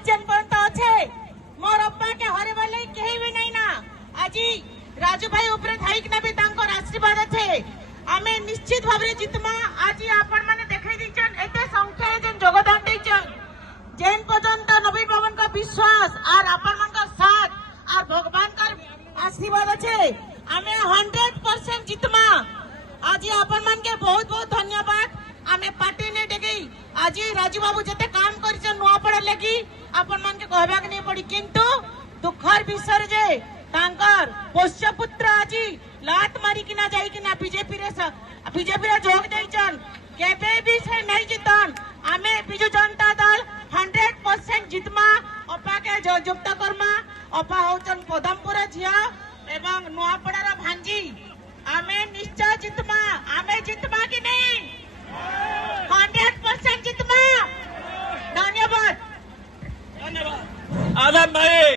आज जन पर्यंत अच्छे मोर अप्पा के हरे वाले कहीं भी नहीं ना आज राजू भाई ऊपर थाई कि भी आशीर्वाद अच्छे आमे निश्चित भाव में जितमा आज आपण माने देखै दिचन एते संख्या जन योगदान देचन जेन पर्यंत नवीन बाबन का विश्वास और आपण मन का साथ और भगवान का आशीर्वाद अच्छे आमे 100% जितमा आज आपण मन के बहुत बहुत धन्यवाद आमे पार्टी ने डेगी आज राजू बाबू जते काम करछन नुआपड़ा लगी आपण मन के कहबा के नहीं पड़ी किंतु दुखर विषय जे तांकर पोष्य पुत्र आज लात मारी कि ना जाई कि ना बीजेपी रे जोग देचन केबे भी से नहीं जितन आमे बिजू जनता दल 100% जितमा अपा के युक्त कर्मा अपा होचन पदमपुर झिया एवं नुआपड़ा भांजी आमे निश्चय जितमा आमे जितमा कि नहीं 100% जितमा। धन्यवाद आदम भाई।